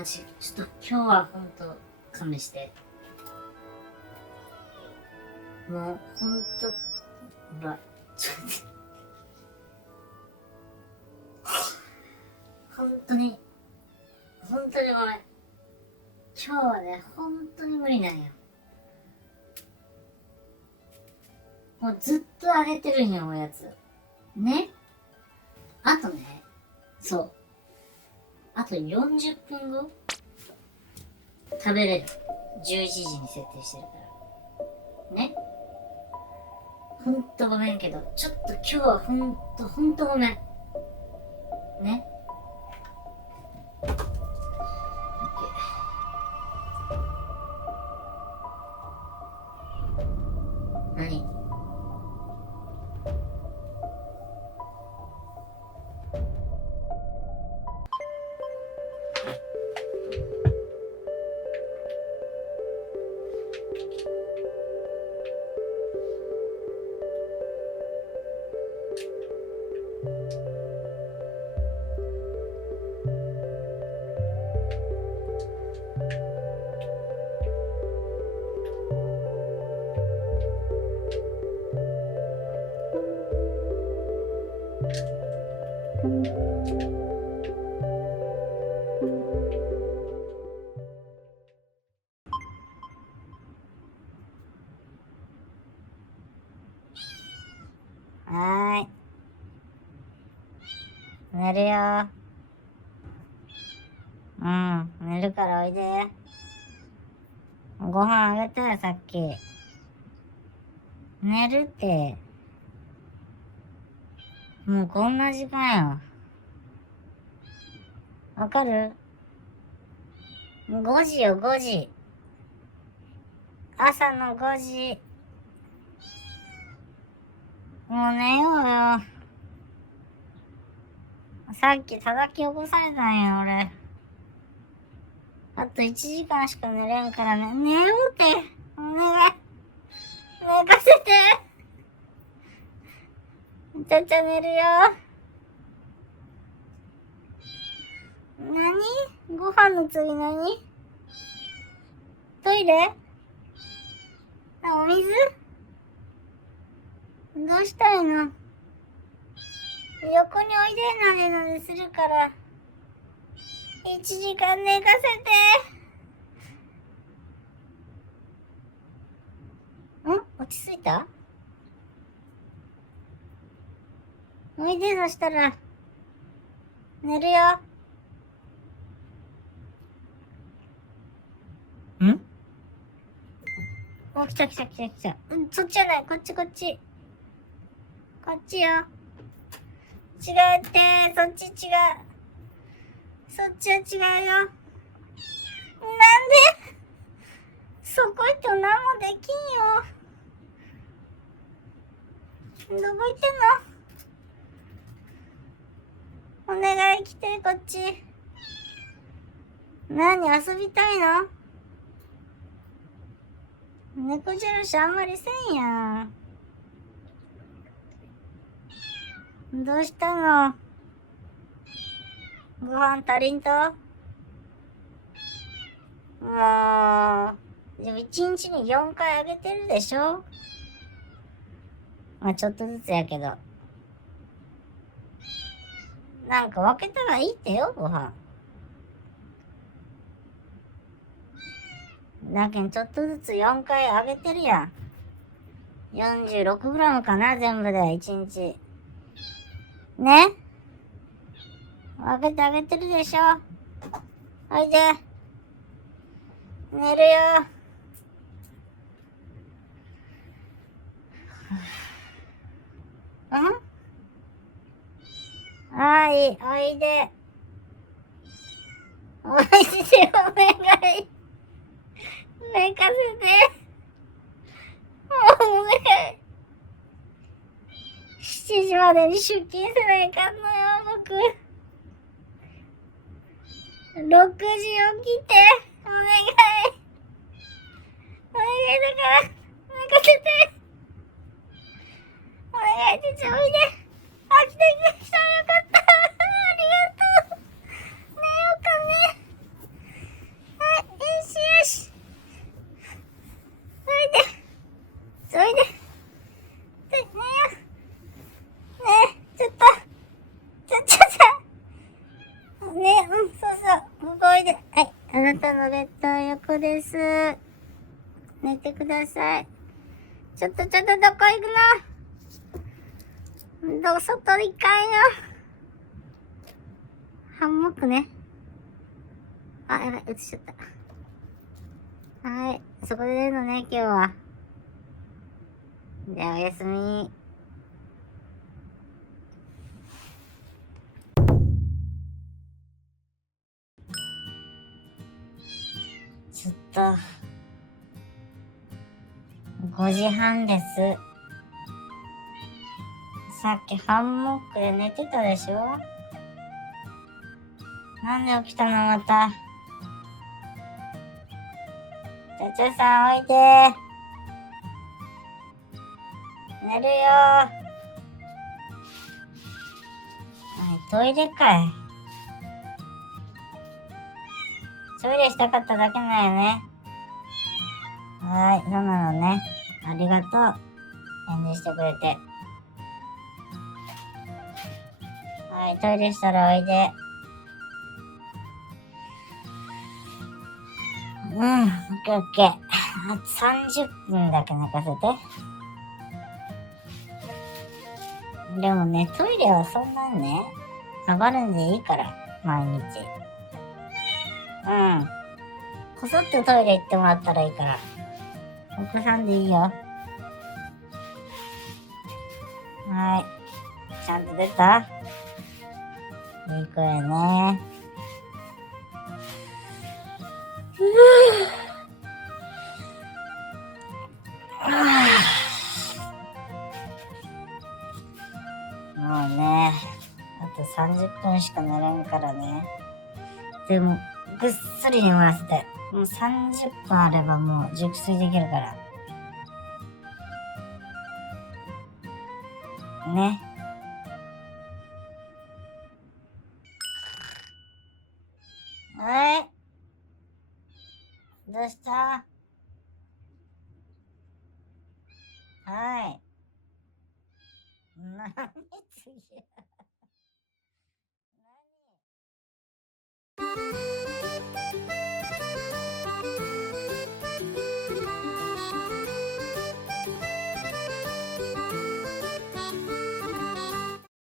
マジちょっと今日はほんと勘弁して。もうほんとほらちょっと待って、本当にごめん。今日はね本当に無理なんよ。もうずっとあげてるんよおやつね。あとね、そうあと40分後食べれる。11時に設定してるからね。ほんとごめんけど、ちょっと今日はほんとごめんね。何？はーい。寝るよ。うん、寝るからおいで。ご飯あげたよ、さっき。寝るって。もうこんな時間よ。わかる？ 5 時よ、5時。朝の5時。もう寝ようよ。さっき叩き起こされたんよ、俺。あと1時間しか寝れんからね。寝ようって。お願い。寝かせて。ちゃちゃ寝るよ。何？ご飯の次何？トイレ？お水？どうしたいの？横においで、なでなでするから。1時間寝かせて。落ち着いた？おいで、そしたら。寝るよ。来た。そっちじゃない、こっち。こっちよ。違うって、そっち違う。そっちは違うよ。なんで？そこ行っても何もできんよ。どこ行ってんの？お願い来て、こっち。何、遊びたいの？猫じゃらしあんまりせんやん。どうしたの？ご飯足りんと？もう、でも1日に4回あげてるでしょ？まあちょっとずつやけど。なんか分けたらいいってよ、ご飯。だけんちょっとずつ4回あげてるやん。46g かな、全部で1日。ね？分けてあげてるでしょ？おいで。寝るよ。はい、おいで。おいで、お願い。寝かせて。もうお願い。7時までに出勤せないかんのよ、僕。6時起きて。お願い。お願いだから、寝かせて。お願いでちょ、おいで。来たよかった。ありがとう。寝ようかね。いで。ねえ、ちょっと、ねえ、そうそう、ここおいで。はい、あなたのベッドの横です。寝てください。ちょっと、どこ行くの？外行かんよ。ハンモックね。あ、やばい、映しちゃった。はい、そこで寝るのね、今日は。じゃあ、おやすみ。ちょっと、5時半です。さっきハンモックで寝てたでしょ？なんで起きたのまた。ちゃちゃさんおいで。寝るよ。はい、トイレかい。トイレしたかっただけなんよね。はい、そうなのね。ありがとう。返事してくれて。はい、トイレしたらおいで。オッケーオッケー。あと30分だけ寝かせて。でもね、トイレはそんなにね、上がるんでいいから、毎日。こそっとトイレ行ってもらったらいいから。お子さんでいいよ。はい。ちゃんと出た？いい子やね。もうね、あと30分しか寝れんからね。でも、ぐっすり眠らせて。もう30分あればもう熟睡できるから。ね。はい。どうした？はい。何次？